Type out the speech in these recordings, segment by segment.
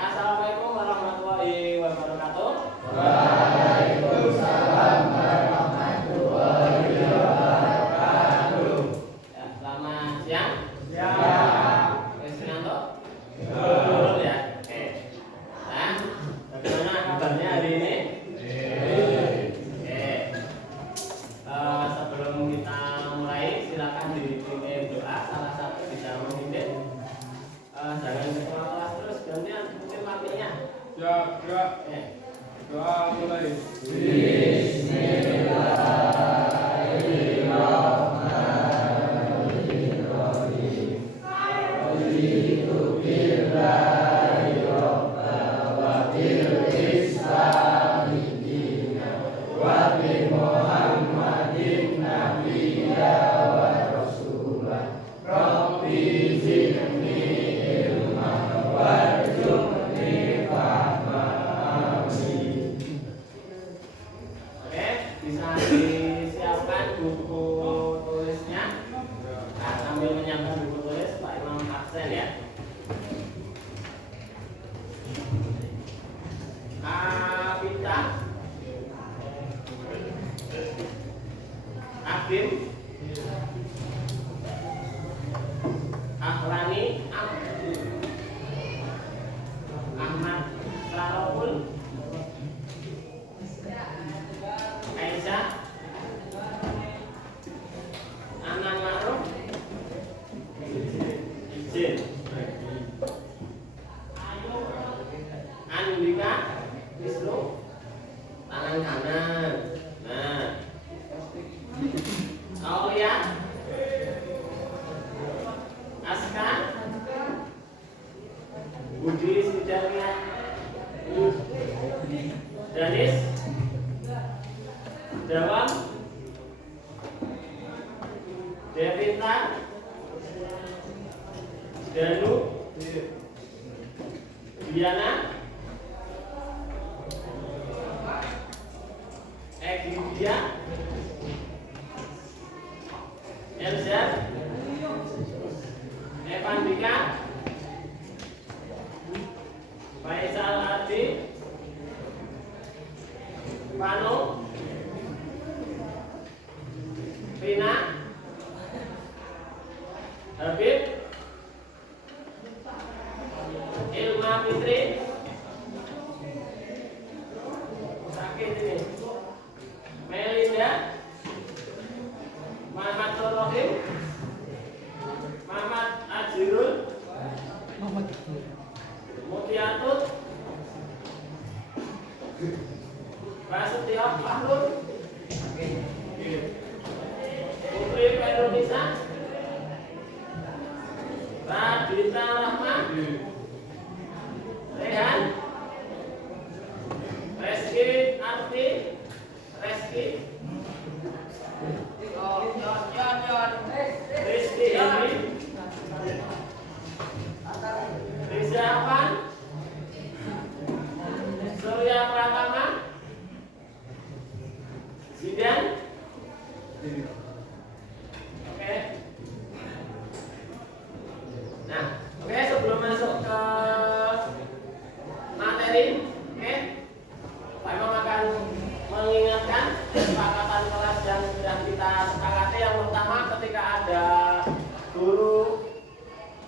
Assalamualaikum warahmatullahi wabarakatuh. Waalaikumsalam warahmatullahi wabarakatuh. Ya, selamat siang. Siang. Siang toh? Betul ya. Oke. Nah, bagaimana kabarnya hari ini? Oke. Sebelum kita mulai, silakan dipimpin doa. Salah satu bisa memimpin. Jangan ketua kelas terus, gantian mungkin wakilnya. Siap. Oke. Doa mulai. Oke, bisa disiapkan buku tulisnya. Nah, sambil menyiapkan buku tulis, Pak Imam absen ya. Apita, Akim, Ahrani, Ahmad Sarapul, Aisyah, Anan Ma'ruf, Izin, Andika, Wisnu, tangan kanan. Nah, Aulia, Aska, Budi Sidarnya, Danis, Dawam, Devita, Danu, Diana, Egidia, Elza, Evandika, Faisal Adi, Pano, Vina, Habib, Ilma Fitri, sakit ini, Melinda, Muhammad Rohim, Muhammad Ajirul, Mutiatut, Prasetyo Fahrul, Putri Ferunisa, Radita Rahma, Rehan, Reski Arti, Reski, Rizky Hilmi, Riza Afan, Surya Pratama, Zidan. Oke. Nah, oke, sebelum masuk ke materi, oke, Pak Imam akan mengingatkan kesepakatan kelas yang sudah kita sepakati. Yang pertama, ketika ada guru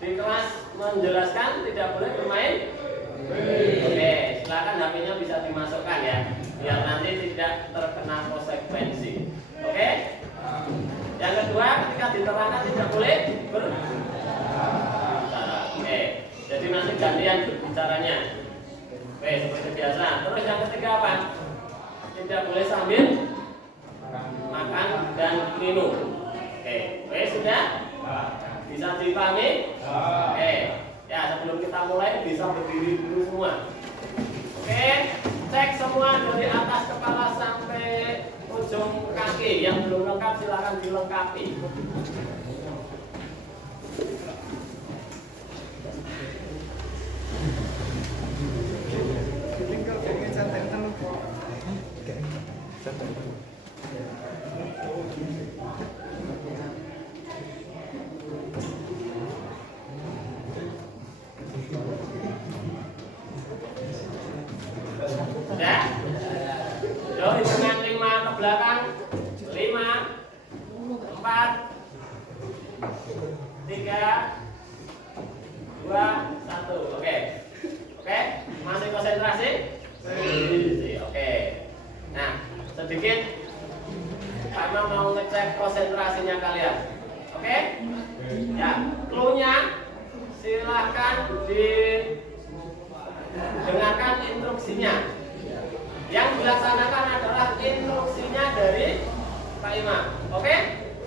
di kelas menjelaskan tidak boleh bermain. Oke, silakan HP-nya bisa dimasukkan ya, biar nanti tidak terkena konsekuensi. Oke. Yang kedua, ketika diterangkan tidak boleh berbicara. Oke, jadi nanti gantian berbicaranya. Oke, seperti biasa. Terus yang ketiga apa? Tidak boleh sambil makan dan minum. Oke, sudah? Bisa dipahami? Oke, ya sebelum kita mulai bisa berdiri dulu semua. Oke, cek semua dari atas kepala sampai ujung kaki. Yang belum lengkap silakan dilengkapi. 1. Oke. Oke, masih konsentrasi? Oke. Nah, sedikit Pak Imam mau ngecek konsentrasinya kalian. Oke? Ya, clue-nya silahkan didengarkan instruksinya. Yang dilaksanakan adalah instruksinya dari Pak Imam. Oke?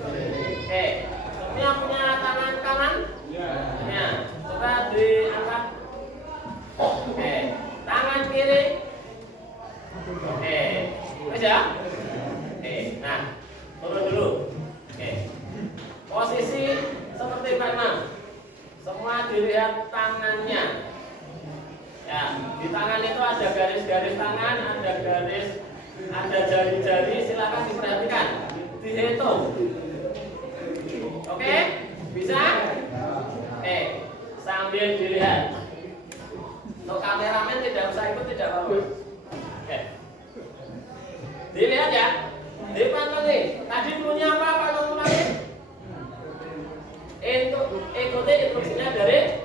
Oke. Semuanya punya tangan kanan? Ya. Coba diangkat. Oke. Tangan kiri. Oke. Wes ya? Oke. Nah, turun dulu. Oke. Posisi seperti Pak Imam. Semua dilihat tangannya. Ya, di tangan itu ada garis-garis tangan, ada jari-jari, silakan diperhatikan, dihitung. Oke, bisa? Oke, sambil dilihat. Untuk kameramen tidak usah ikut, tidak apa-apa. Oke, dilihat ya. Dipantengin. Tadi punya apa Pak Ulangi? Ikuti instruksinya dari.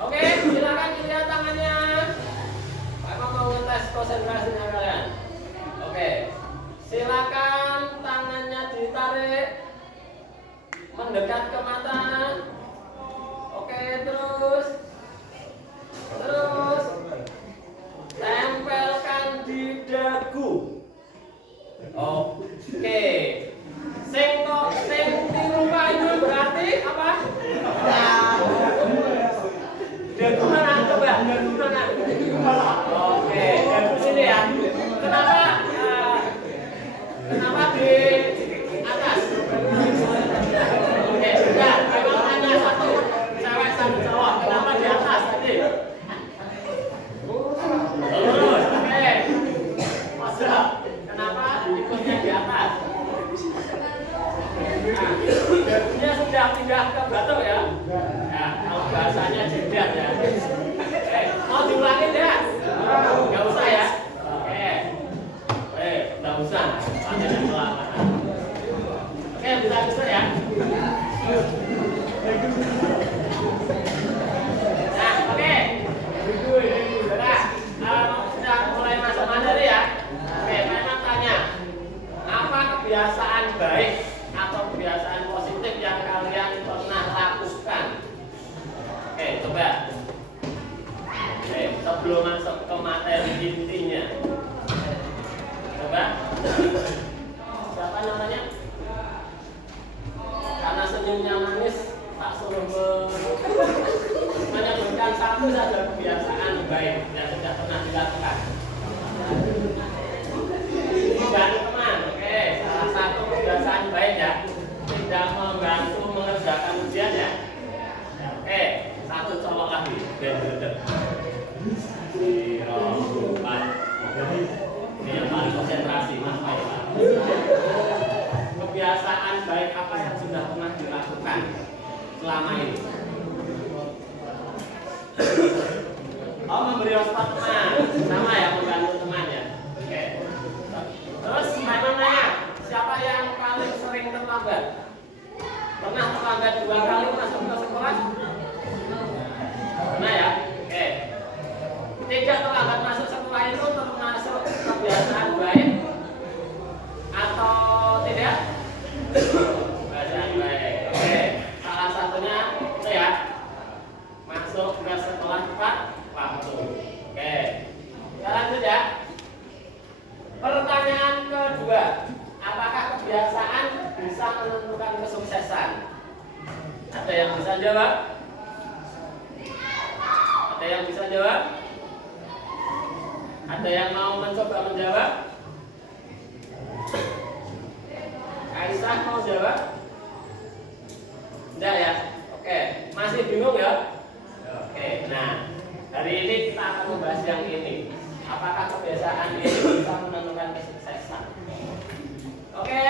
Oke, silakan dilihat tangannya. Pak Imam mau ngetes konsentrasinya kalian. Oke, silakan tangannya ditarik mendekat ke mata. Oke, terus tempelkan di dagu. Oke, sing tirupa itu berarti apa? Dagu mana? Coba, dagu mana? Oke, dagu sini ya. Kenapa di atas? Oke, sudah. Memang hanya satu cewek satu cowok. Kenapa di atas tadi? Lurus, oke. Masuk. Kenapa ikutnya di atas? Nah, dagunya sudah pindah ke batuk ya. Ya, kalau bahasanya jidat ya. Mau diulangin ya? Nggak usah ya? Oke. Nggak usah. Panjangnya pelan. Oke, bisa bisa ya? Nah, oke. Sudah mulai masuk materi ya? Oke, Pak Imam tanya. Apa kebiasaan baik atau kebiasaan positif yang kalian pernah lakukan? Oke, coba. Oke, sebelum masuk ke materi intinya. Coba. Siapa namanya? Karena senyumnya manis, tak suruh menyebutkan satu saja kebiasaan baik yang sudah pernah dilakukan. Membantu teman, oke. Salah satu kebiasaan baik ya. Tidak membantu mengerjakan ujian ya. Oke, satu colok lagi. Ini yang paling konsentrasi Mas Pak. Kebiasaan baik apa yang sudah pernah dilakukan selama ini? Oh, memberi respon teman, sama ya, membantu teman ya. Oke. Terus Pak Imam nanya, siapa yang paling sering terlambat? Pernah terlambat 2 kali masuk ke sekolah? Pernah ya? Oke. Tidak terlambat masuk sekolah itu termasuk kebiasaan baik atau tidak? Kebiasaan baik. Oke. Salah satunya itu ya, masuk ke sekolah tepat waktu. Oke. Kita lanjut ya. Pertanyaan kedua, apakah kebiasaan bisa menentukan kesuksesan? Ada yang bisa jawab? Ada yang bisa jawab? Ada yang mau mencoba menjawab? Aisyah mau jawab? Tidak ya? Oke, masih bingung ya? Oke, nah hari ini kita akan membahas yang ini. Apakah kebiasaan ini bisa menentukan kesuksesan? Oke.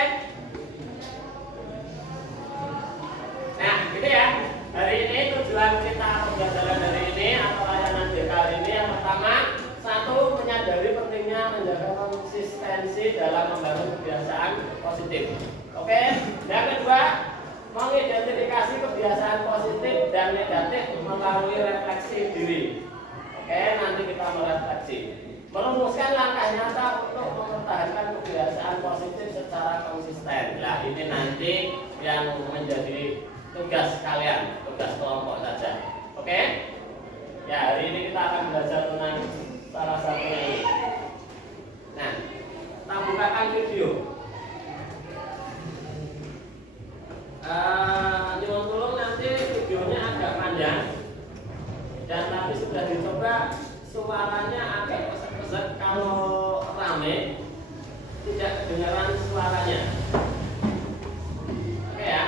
Nah, gitu ya. Hari ini tujuan kita pembelajaran hari ini atau layanan DK hari ini yang pertama, satu, menyadari pentingnya menjaga konsistensi dalam membangun kebiasaan positif. Oke. Yang kedua, mengidentifikasi kebiasaan kebiasaan positif dan negatif melalui refleksi diri. Oke, nanti kita merefleksi. Merumuskan langkah nyata untuk mempertahankan kebiasaan positif secara konsisten. Nah, ini nanti yang menjadi tugas kalian, tugas kelompok saja. Oke? Ya, hari ini kita akan belajar tentang salah satunya ini. Nah, kita bukakan video. Nyuwun tulung nanti videonya agak panjang dan tadi sudah dicoba suaranya agak pesat-pesat. Kalau rame tidak kedengaran suaranya. Oke ya.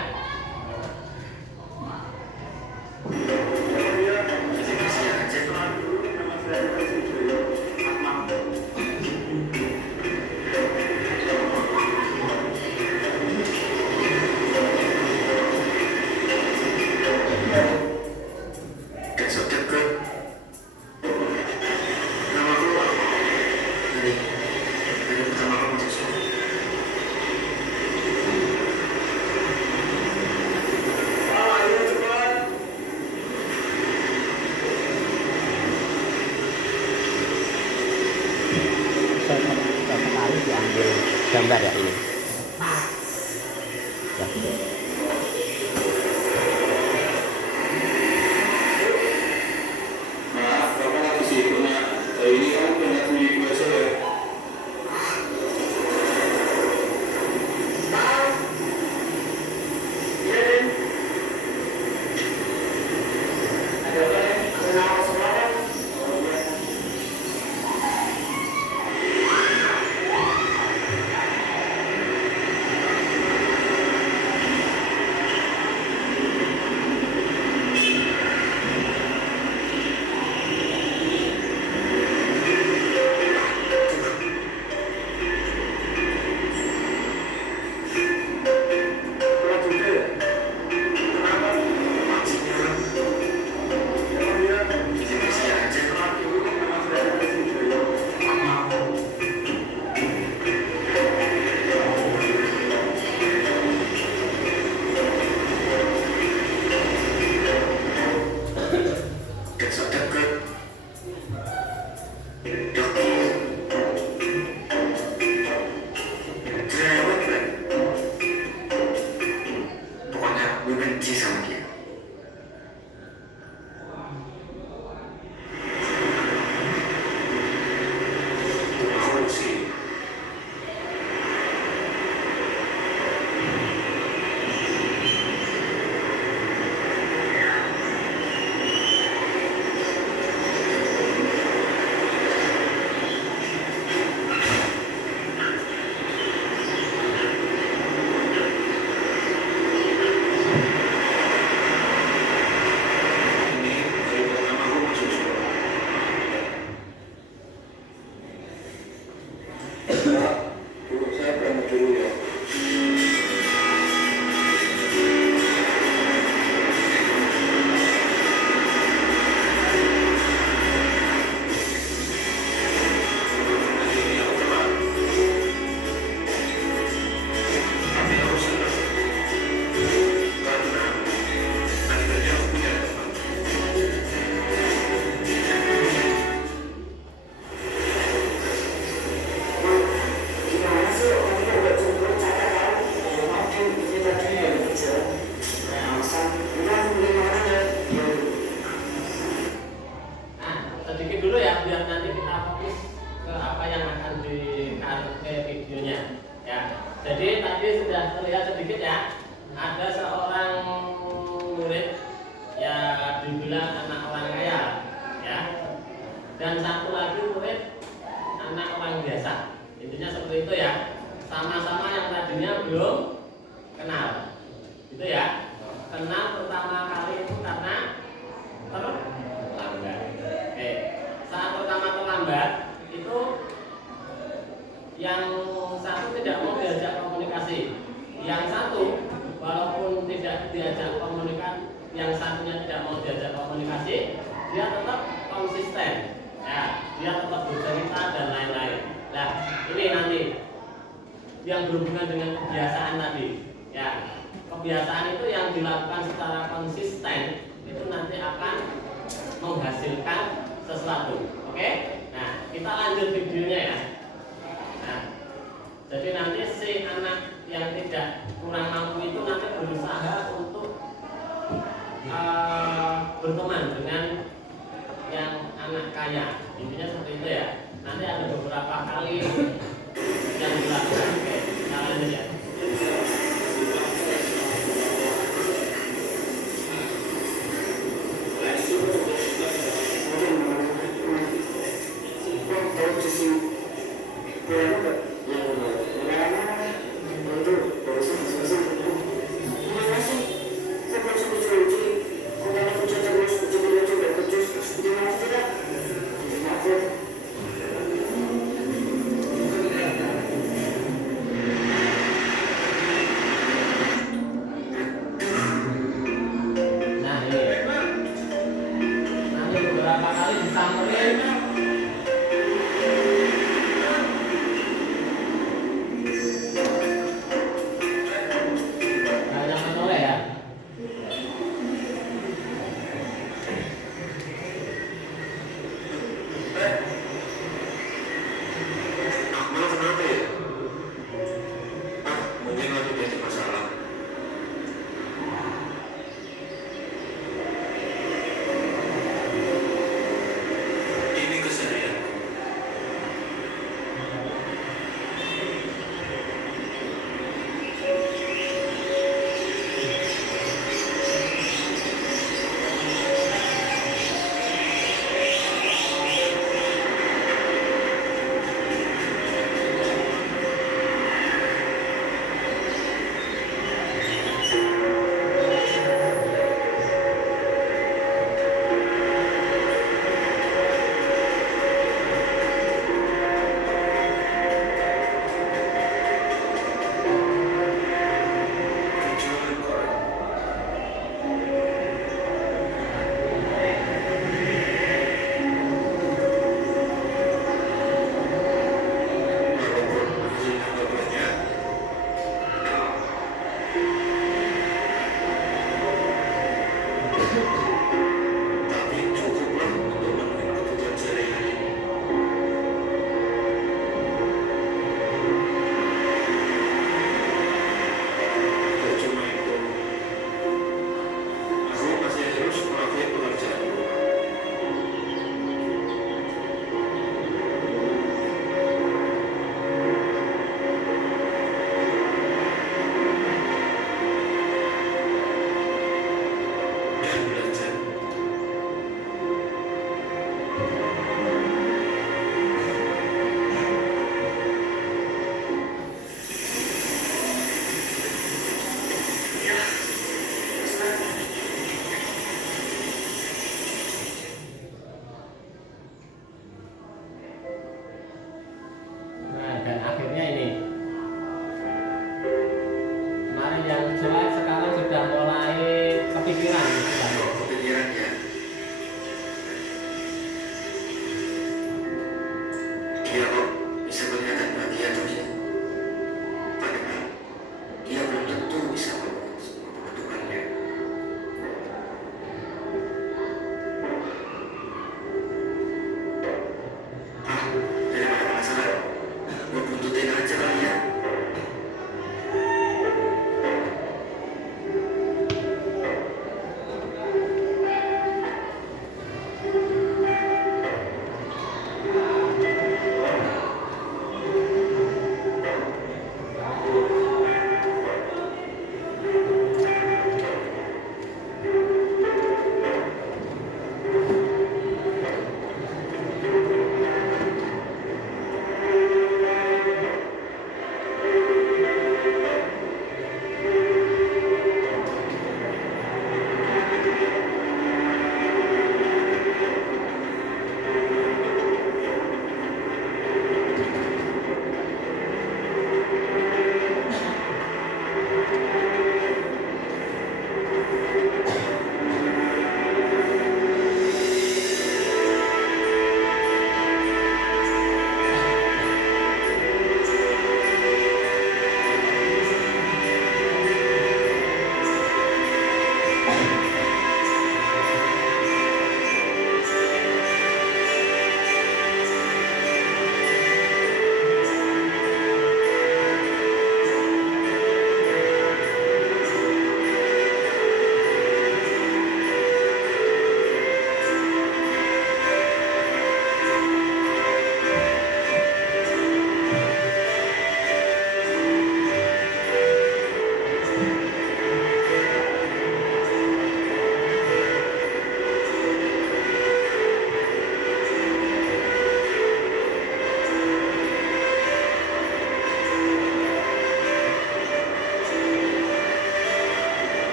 Sekali diambil gambar ya ini. Ya. Maaf, kamu lagi sibuk nak. Ini kamu banyak beli kue ya. Yang berhubungan dengan kebiasaan tadi, ya. kebiasaan itu yang dilakukan secara konsisten itu nanti akan menghasilkan sesuatu. Oke? Nah, kita lanjut videonya ya. Nah, jadi nanti si anak yang tidak kurang mampu itu nanti berusaha untuk berteman dengan yang anak kaya. Intinya seperti itu ya. Nanti ada beberapa kali yang dilakukan. Oke, kita lanjut ya. Nah ini, nanti beberapa kali disamperin. Nah, jangan menoleh ya. Akmal kenapa ya? Mungkin lagi banyak masalah. Ini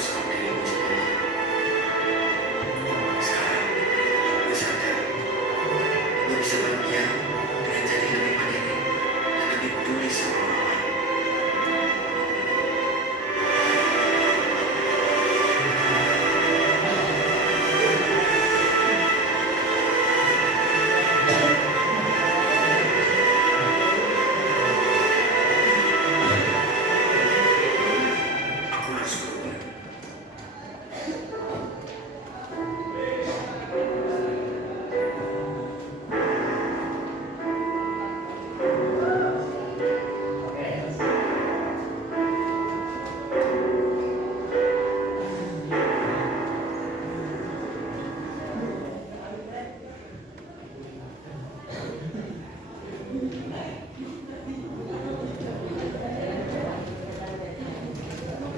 sama pilihmu sepenuhnya. Sekarang, gue sadar, gue bisa berdiam dengan jadi lebih mandiri dan lebih peduli sama orang lain. Aku harus berubah.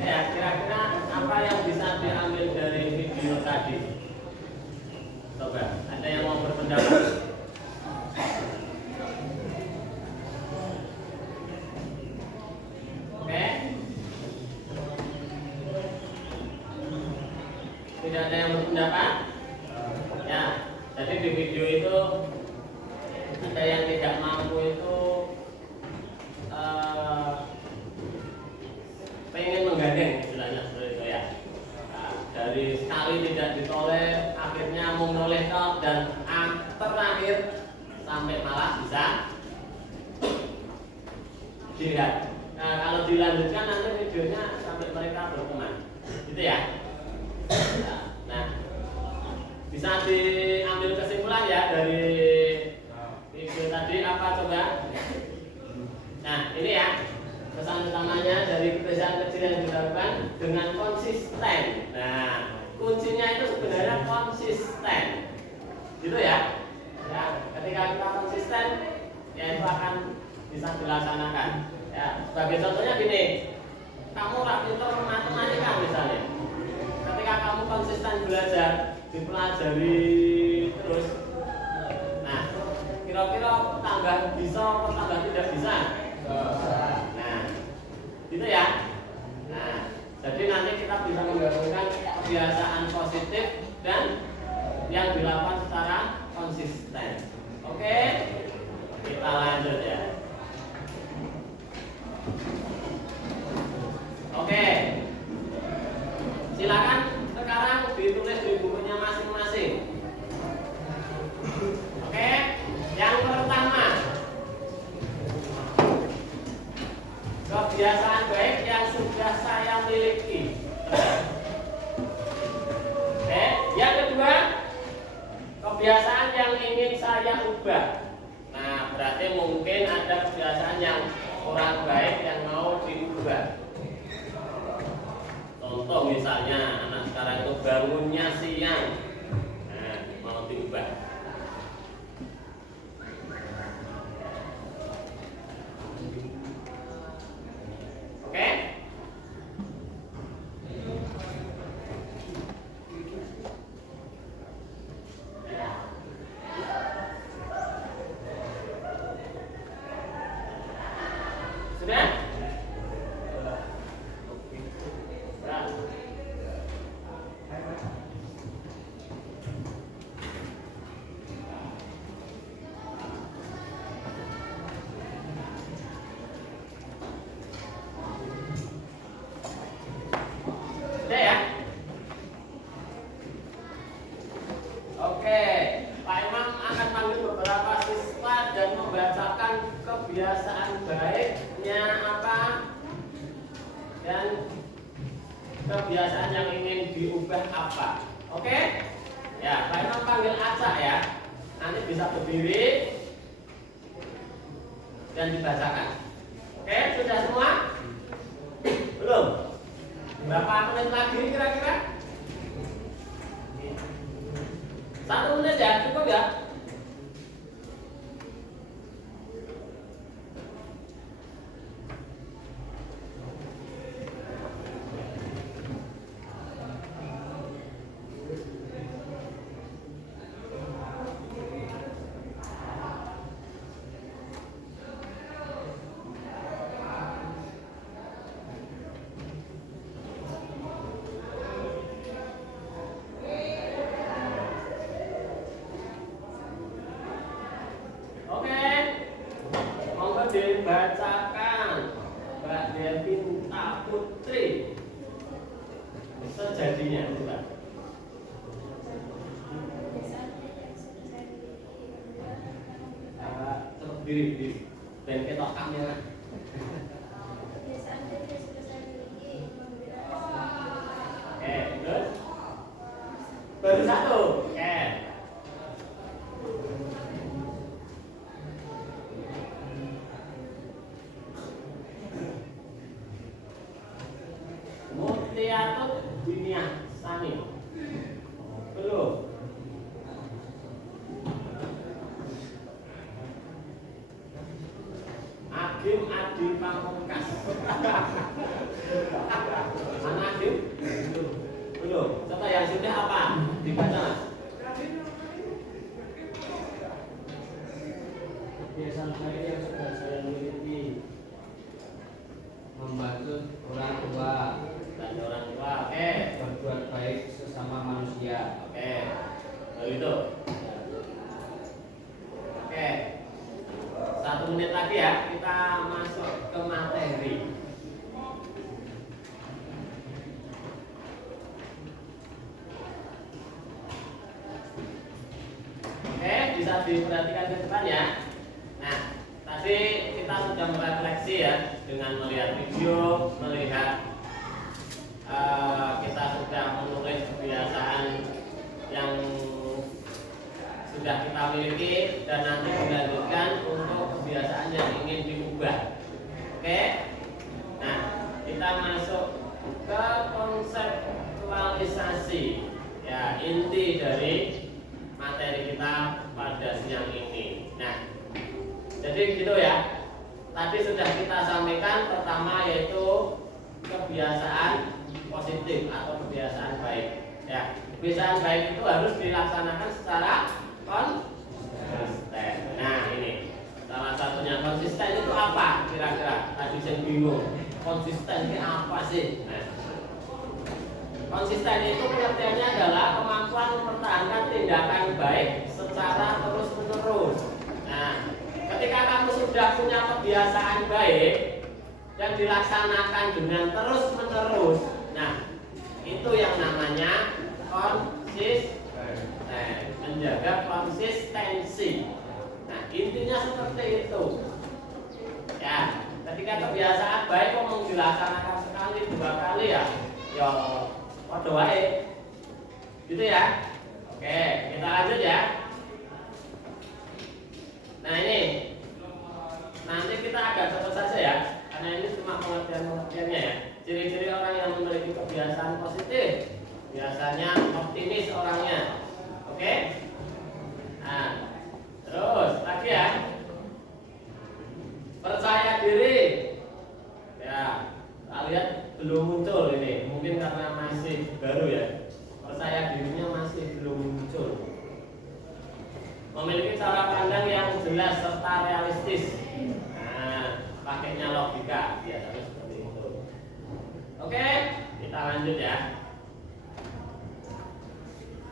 Ya, kira-kira apa yang bisa diambil dari video tadi? Coba, ada yang mau berpendapat? Oke? Tidak ada yang berpendapat? Ya, jadi di video itu ada yang tidak mampu itu pengen menggandeng istilahnya seperti itu ya. Nah, dari sekali tidak ditoleh akhirnya menoleh tok dan terakhir sampai malah bisa dilihat. Nah, kalau dilanjutkan nanti videonya sampai mereka berteman gitu ya. Nah, bisa diambil kesimpulan ya dari video tadi apa coba? Nah, ini ya pesan utamanya dari kebiasaan kecil yang dilakukan dengan konsisten. Nah, kuncinya itu sebenarnya konsisten, gitu ya. Ya, ketika kita konsisten, ya itu akan bisa dilaksanakan. Ya, sebagai contohnya gini, kamu pintar matematika misalnya. Ketika kamu konsisten belajar, dipelajari terus, nah, kira-kira tambah bisa atau tambah tidak bisa? Nah, gitu ya. Nah, jadi nanti kita bisa menggabungkan kebiasaan positif dan yang dilakukan secara konsisten. Oke, kita lanjut ya. Oke, silakan sekarang ditulis di bukunya masing-masing. Oke, yang pertama, kebiasaan baik yang sudah saya miliki. Yang kedua, kebiasaan yang ingin saya ubah. Nah, berarti mungkin ada kebiasaan yang kurang baik yang mau diubah. Contoh misalnya anak sekarang itu bangunnya siang, nah, mau diubah. Oke? Sudah? Nah. Sudah ya? Oke, Pak Imam akan panggil beberapa siswa dan membacakan kebiasaan baiknya apa dan kebiasaan yang ingin diubah apa. Oke? Ya, Pak Imam panggil acak ya. Nanti bisa berdiri dan dibacakan. Oke, sudah semua? Belum? Berapa menit lagi kira-kira? 1 menit ya, cukup ya? terjadinya coba. Coba berdiri. Dan ketok kamera. Oke, terus baru satu. Oke. Mutiatut dunia sani. Belum. Agim Adi Pamungkas. Mana Agim? Belum. Coba yang sudah apa? Dibaca. Kebiasaan saya yang sudah saya miliki membantu orang tua, Dan orang tua. Oke. berbuat baik sesama manusia. Oke. Lalu itu. Oke. 1 menit lagi ya, kita masuk ke materi. Oke, bisa diperhatikan ke depan ya. Nah, tadi kita sudah merefleksi ya dengan melihat video, melihat kita sudah menulis kebiasaan yang sudah kita miliki dan nanti dilanjutkan untuk kebiasaan yang ingin diubah. Oke. Nah, kita masuk ke konseptualisasi. Ya, inti dari materi kita pada siang ini. Nah, jadi gitu ya. Tadi sudah kita sampaikan pertama yaitu kebiasaan positif atau kebiasaan baik. Ya, kebiasaan baik itu harus dilaksanakan secara konsisten. Nah, ini salah satunya konsisten itu apa? Kira-kira tadi saya bingung. Konsisten itu apa sih? Nah, konsisten itu pengertiannya adalah kemampuan mempertahankan tindakan baik secara terus-menerus. Nah, ketika kamu sudah punya kebiasaan baik yang dilaksanakan dengan terus-menerus, nah itu yang namanya konsisten. Menjaga konsistensi. Nah, intinya seperti itu. Ya, ketika kebiasaan baik kok dilaksanakan sekali, 2 kali ya, padha wae. Gitu ya. Oke, kita lanjut ya. Nah, ini nanti kita agak cepat saja ya, karena ini cuma pengertian-pengertiannya ya. Ciri-ciri orang yang memiliki kebiasaan positif, biasanya optimis orangnya. Oke. Nah, terus lagi ya. Percaya diri. Ya, kita lihat belum muncul ini. Mungkin karena masih baru ya. Percaya dirinya masih belum muncul. Memiliki cara pandang yang jelas serta realistis. Nah, pakainya logika biasanya seperti itu. Oke, kita lanjut ya.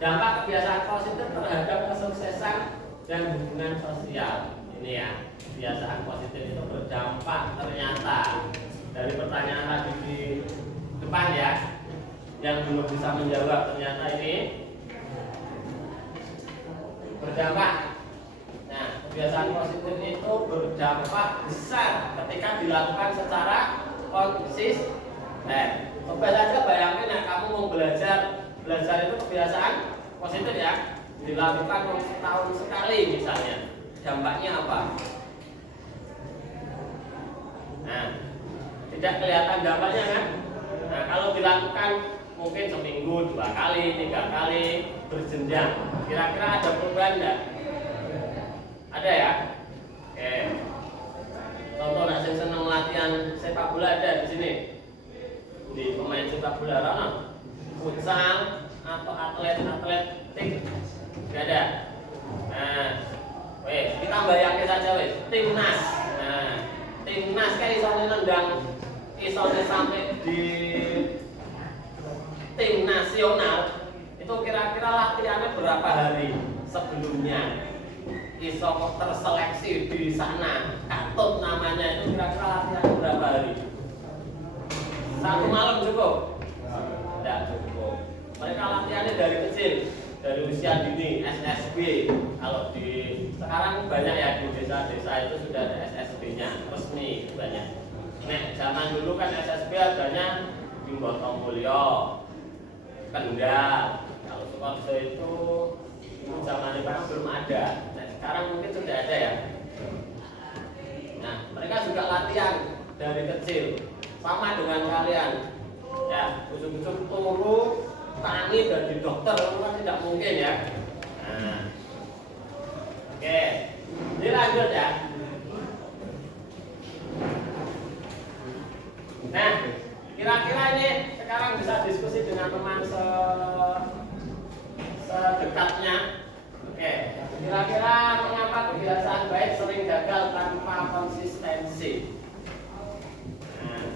Dampak kebiasaan positif terhadap kesuksesan dan hubungan sosial. Ini ya, kebiasaan positif itu berdampak ternyata. Dari pertanyaan tadi di depan ya, yang belum bisa menjawab ternyata ini berdampak. Nah, kebiasaan positif itu berdampak besar ketika dilakukan secara konsisten. Coba saja bayangin ya, kamu mau belajar itu kebiasaan positif ya, dilakukan setahun sekali misalnya, dampaknya apa? Nah, tidak kelihatan dampaknya kan? Nah, kalau dilakukan mungkin seminggu 2 kali, 3 kali berjenjang, kira-kira ada perubahan enggak? Ada ya? Oke. Contoh nak sing seneng latihan sepak bola ada di sini. Di pemain sepak bola Rana, futsal atau atlet-atletik enggak ada. Nah, wes kita bayangin saja wes timnas. Nah, timnas kayak isone nendang isone sampai di tim nasional itu kira-kira latihannya berapa hari sebelumnya? Iso terseleksi di sana, katut namanya, itu kira-kira latihan berapa hari? 1 malam cukup? Tidak cukup. pendidikannya dari kecil, dari usia dini, SSB. Kalau di sekarang banyak ya di desa-desa itu sudah ada SSB-nya resmi banyak. Nek zaman dulu kan SSB adanya di Botomulyo, Kendal. Kalau Sukoharjo itu zaman itu belum ada. Nah, sekarang mungkin sudah ada ya. Nah, mereka juga latihan dari kecil, sama dengan kalian. Ya, ujuk-ujuk turu, tani jadi dokter itu kan tidak mungkin ya. Nah, oke, ini lanjut ya. Nah, kira-kira ini sekarang bisa diskusi dengan teman sedekatnya. Oke, kira-kira mengapa kebiasaan baik sering gagal tanpa konsistensi? Nah,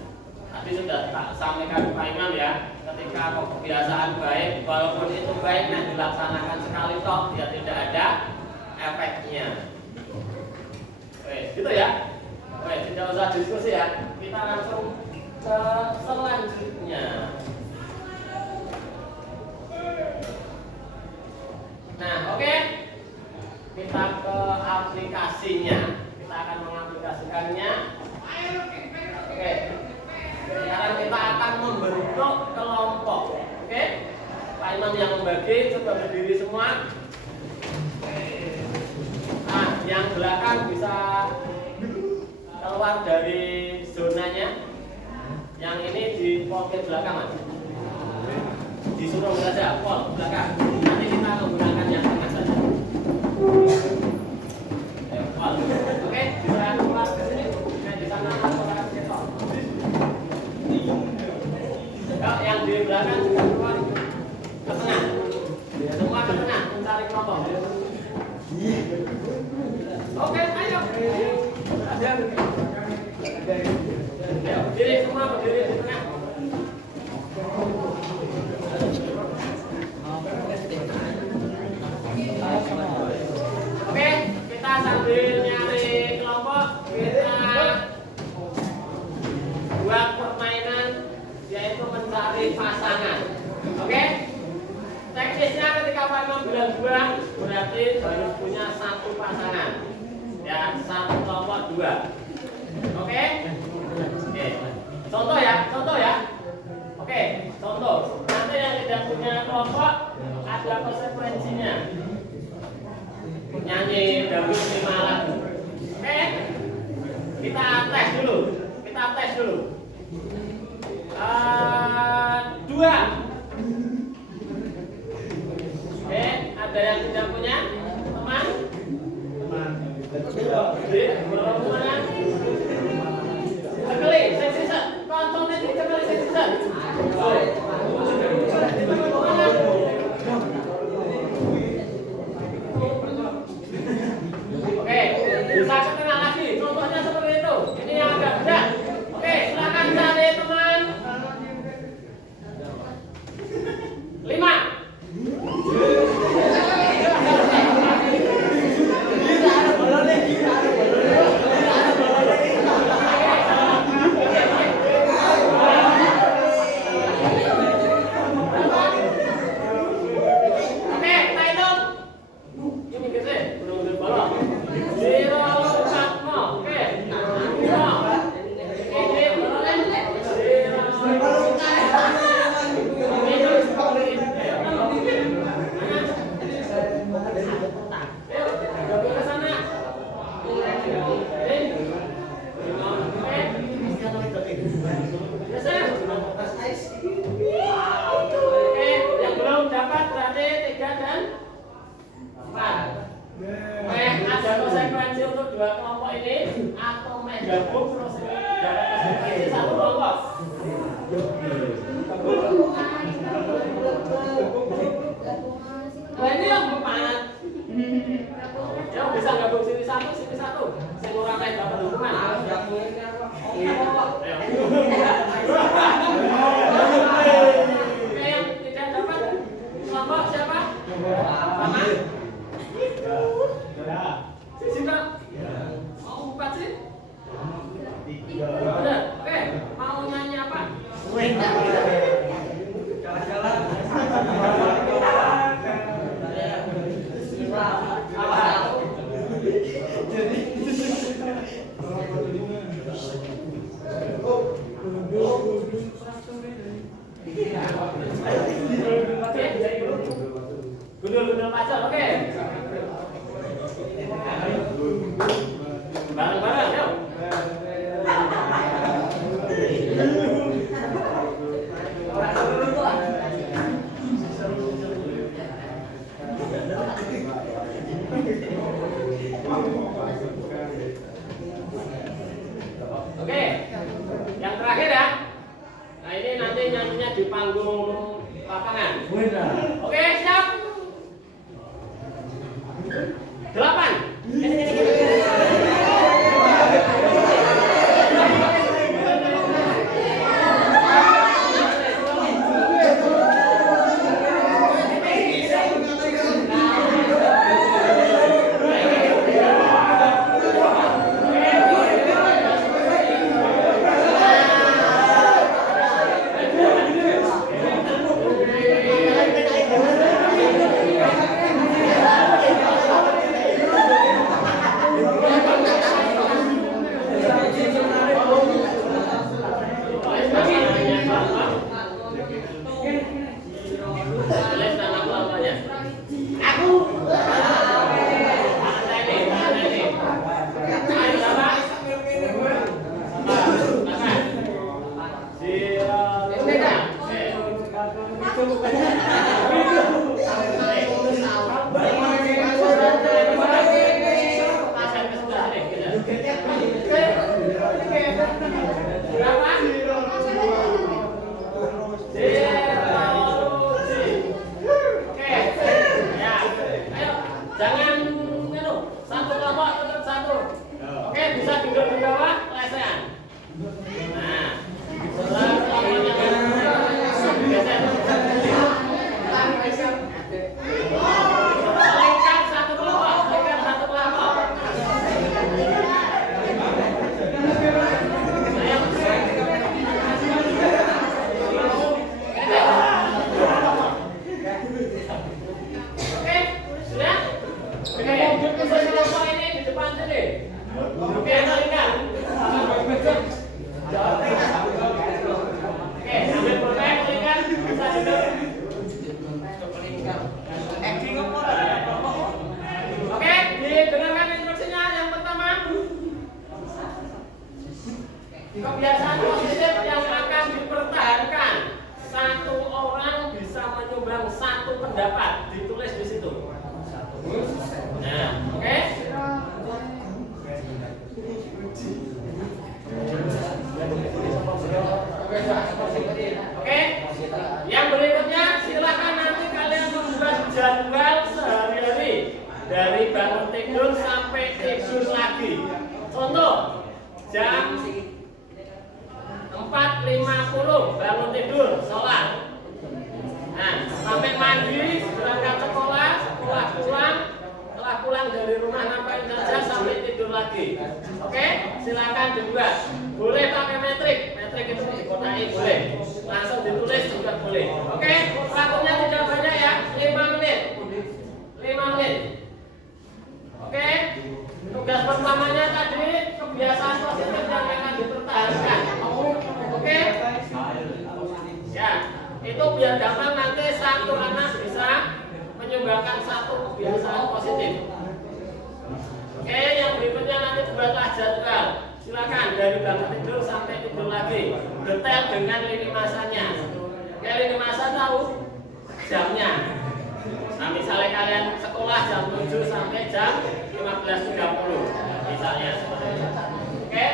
tadi sudah tak sampaikan Pak Imam ya, ketika kebiasaan baik, walaupun itu baik, nah dilaksanakan sekali toh, dia tidak ada efeknya. Oke, gitu ya. Oke, tidak usah diskusi ya. Kita langsung ke selanjutnya. Nah, oke. Kita ke aplikasinya. Kita akan mengaplikasikannya. Oke. Sekarang kita akan membentuk kelompok. Oke. Pak Imam yang membagi, coba berdiri semua. Nah, yang belakang bisa keluar dari zonanya. Yang ini di pocket belakang, Mas. Disuruh saja, pol belakang. Nanti kita menggunakan yang tengah saja. Pol. Oke, bisa keluar ke sini. Nah, di sana ada ketok. Kalau yang di belakang juga keluar ke tengah. Semua ke tengah mencari kelompok. Oke, ayo. Ya, berdiri semua, berdiri di tengah. Oke, kita sambil nyari kelompok, kita buat permainan yaitu mencari pasangan. Oke? Teknisnya ketika Pak Imam bilang 2, berarti harus punya 1 pasangan. Ya, 1 kelompok 2. Oke? Oke. Contoh ya. Oke, contoh. Nanti yang tidak punya kelompok ada konsekuensinya. Nyanyi dangdut 5 lagu. Oke? Kita tes dulu. 2. Oke, ada yang tidak punya teman? Belum punya. Cekeli, sisa. Kontonnya di cekeli sisa. Oke, bisa ke tengah lagi. Contohnya seperti itu. Ini yang agak berat. Oke, silakan cari teman. 5. Ada konsekuensi untuk 2 kelompok ini atau gabung terus dapat konsekuensi 1 kelompok. Nah, ini yang bermanfaat. Yang bisa gabung sini 1, sini 1. Saya kurang lain dapat hukuman. Oke, yang tidak dapat kelompok siapa? Sama? Siapa? Mau 4 sih? Udah, oke. Mau nyanyi apa? Jalan-jalan. Pacar, oke. Bareng-bareng, yuk. Oke, yang terakhir ya. Nah ini nanti nyanyinya di panggung lapangan. Oke, siap. 1 pendapat ditulis di situ. Nah, oke. Oke. Yang berikutnya silakan nanti kalian membuat jadwal sehari-hari dari bangun tidur sampai tidur lagi. Contoh, jam 4.50 bangun tidur, sholat. Nah, sampai mandi, berangkat sekolah, setelah pulang, dari rumah ngapain saja sampai tidur lagi. Oke, silakan dibuat. Boleh pakai metrik itu dikotai boleh. Langsung ditulis juga boleh. Oke, waktunya tidak banyak ya, 5 menit. 5 menit. Oke, tugas pertamanya tadi kebiasaan positif yang akan dipertahankan. Oke, ya. Itu biar gampang nanti satu anak bisa menyumbangkan satu kebiasaan positif. Oke, yang berikutnya nanti buatlah jadwal. Silakan dari bangun tidur sampai tidur lagi. Detail dengan lini masanya. Oke, lini masa tahu jamnya. Nah, misalnya kalian sekolah jam 7 sampai jam 15.30 misalnya seperti itu. Oke?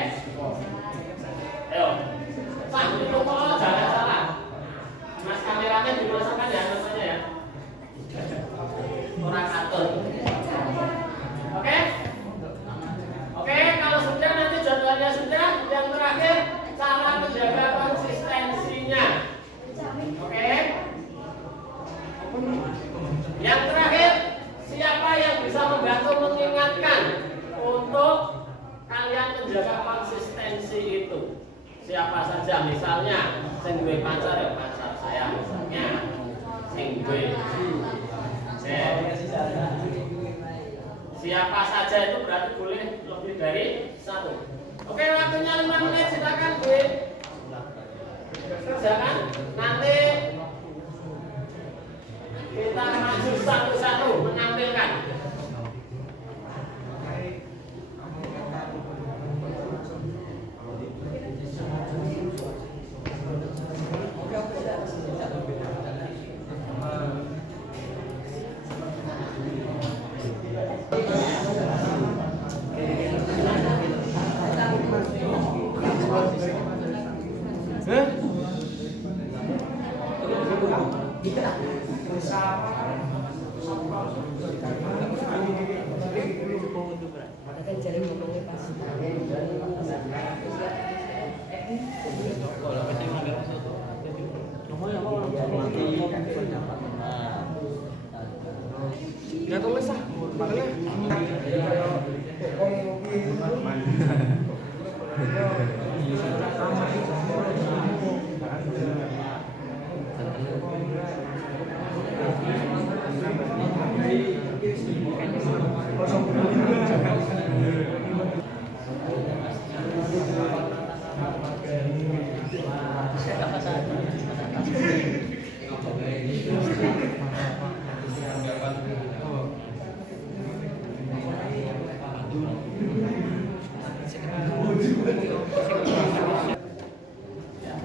Ayo. Pak, itu kok jangan salah. Mas kameramen dimasukkan ya namanya ya. Orang atur. Oke? Oke, kalau sudah nanti jadwalnya sudah, yang terakhir cara menjaga konsistensinya. Oke? Yang terakhir, siapa yang bisa membantu mengingatkan untuk kalian menjaga konsistensi itu? Siapa saja, misalnya sing duwe pacar ya pacar saya misalnya, sing duwe siapa saja itu berarti boleh lebih dari 1. Oke, waktunya 5 menit, silakan gue kerjakan. Nanti kita maju satu-satu menang Makanya cari ngomongnya pas. Nggak tulis ah, makanya.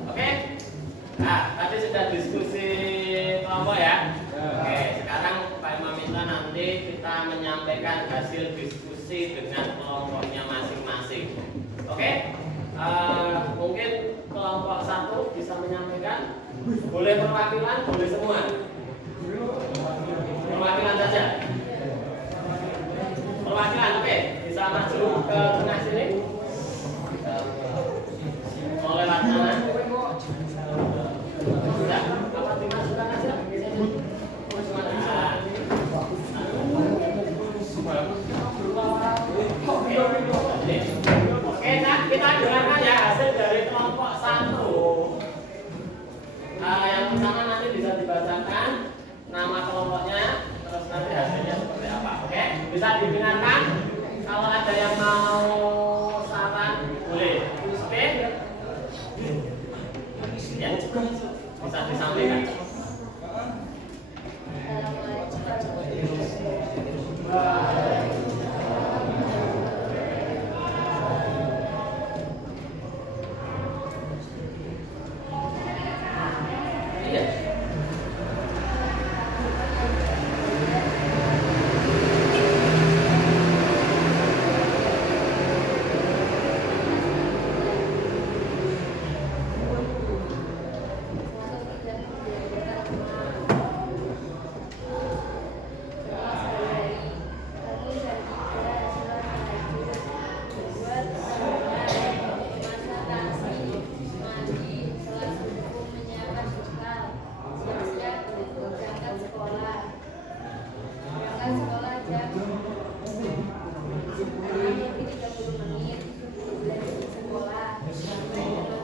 Oke. Nah, tadi sudah diskusi kelompok ya. Oke, sekarang Pak Imam minta nanti kita menyampaikan hasil diskusi dengan kelompoknya masing-masing. Oke. Mungkin kelompok 1 bisa menyampaikan. Boleh perwakilan, boleh semua. Perwakilan saja. Perwakilan, oke. Bisa maju ke tengah sini. Oleh sana. Sudah, apa dimasukkan aja? Oke, kita dengarkan ya hasil dari kelompok 1. Yang pertama nanti bisa dibacakan nama kelompoknya, terus nanti hasilnya seperti apa. Oke, bisa didengarkan. Kalau ada yang mau saran, boleh. Oke. Ya, bisa disampaikan. Iya.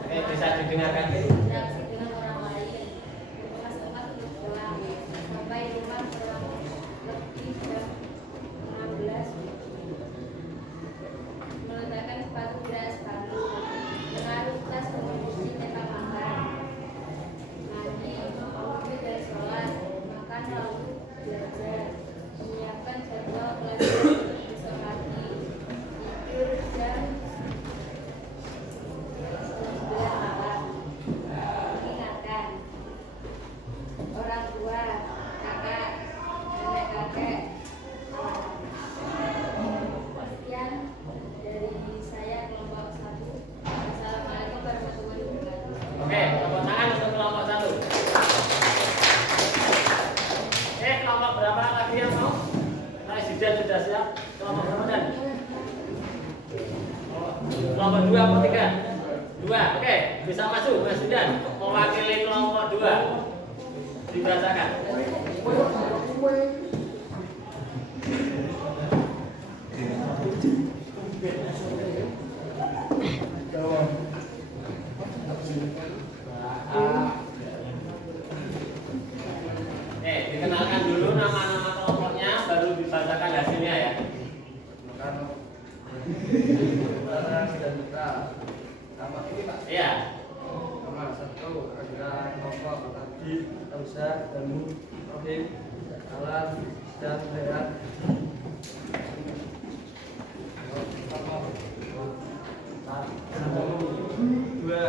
Oke, bisa didengarkan. Interaksi dengan orang lain, kemas tempat untuk pulang, sampai rumah kurang lebih jam 16. Meletakkan sepatu di atas batu, menaruh tas mengurusi tempat makan, mandi, wudhu dan sholat, makan lalu belajar, menyiapkan jadwal pelajaran besok pagi, tidur jam 11 malam. Mengingatkan orang tua, kakak, nenek kakek. Sekian dari saya kelompok 1. Assalamualaikum warahmatullahi wabarakatuh. Oke, tepuk tangan untuk kelompok 1. Oke, kelompok berapa lagi yang mau? Presiden sudah siap. Kelompok berapa dan? Kelompok 2 atau 3? 2, oke, bisa maju Mas Zidan mewakili kelompok 2. Dibacakan. Oke, dikenalkan dulu nama-nama kelompoknya, baru dibacakan hasilnya ya. Nama ini Pak. Iya. Nomor 1 adalah kelompok Adi, Tausa, Danu, Rohim, Alan, dan Berat. Dua,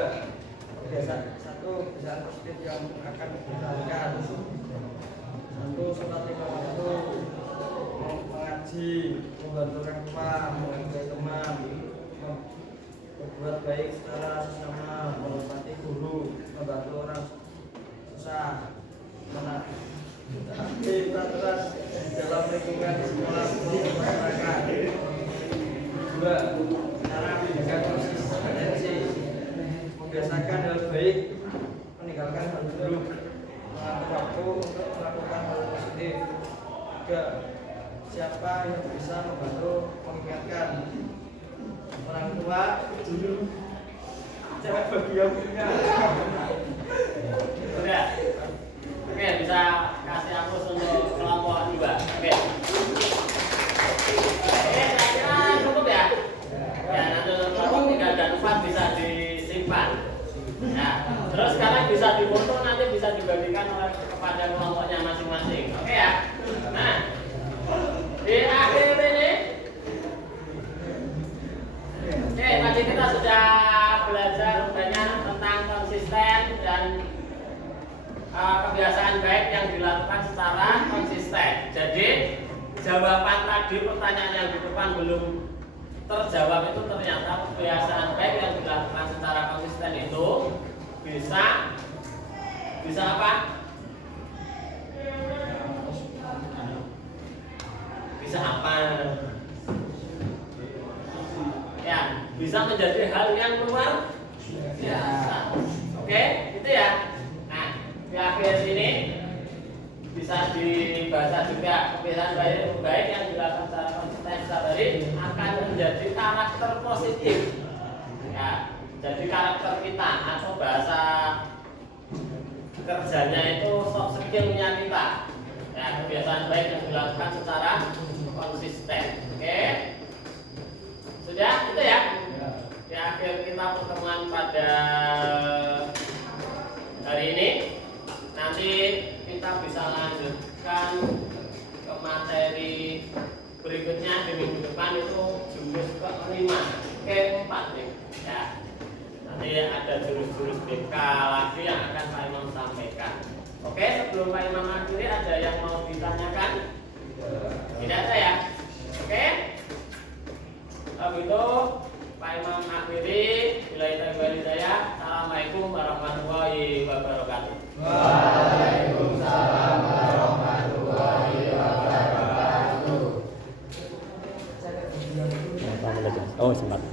satu kebiasaan positif yang akan dijalankan. Satu, sholat 5 waktu, mengaji, membantu orang tua, membantu teman, berbuat baik secara sesama, menghormati guru, membantu orang susah, membiasakan hal baik, meninggalkan hal buruk, mengatur waktu untuk melakukan hal positif. 3. Siapa yang bisa membantu mengingatkan orang tua, guru, cewek bagi yang punya. Udah. Oke, bisa kasih aku untuk kelompok 2. Oke. Saya kira cukup ya. Ya, nanti untuk kelompok 3 dan 4 bisa disimpan. Ya, terus sekarang bisa difoto, nanti bisa dibagikan oleh kepada kelompoknya masing-masing. Oke ya. Nah, di akhir ini, oke, tadi kita sudah belajar banyak tentang konsisten dan kebiasaan baik yang dilakukan secara konsisten. Jadi jawaban tadi pertanyaan yang di depan belum terjawab itu ternyata kebiasaan baik yang dilakukan secara konsisten itu bisa apa? Bisa apa? Ya, bisa menjadi hal yang luar biasa. Oke, itu ya. Nah, di akhir ini bisa dibaca juga kebiasaan baik yang dilakukan secara konsisten setiap hari akan menjadi karakter positif. Ya, jadi karakter kita atau bahasa kerjanya itu soft skill-nya kita. Ya, kebiasaan baik yang dilakukan secara konsisten. Oke. Sudah itu ya. Di akhir kita pertemuan pada hari ini. Nanti kita bisa lanjutkan ke materi berikutnya di minggu depan itu jurus ke-5, ke-4 nih. Ya. Nanti ada jurus-jurus BK lagi yang akan Pak Imam sampaikan. Oke, sebelum Pak Imam akhiri ada yang mau ditanyakan? Tidak ada ya? Oke. Kalau gitu Pak Imam akhiri. Billahi taufiq wal hidayah. Assalamualaikum warahmatullahi wabarakatuh. Waalaikumsalam warahmatullahi wabarakatuh. Oh, sempat.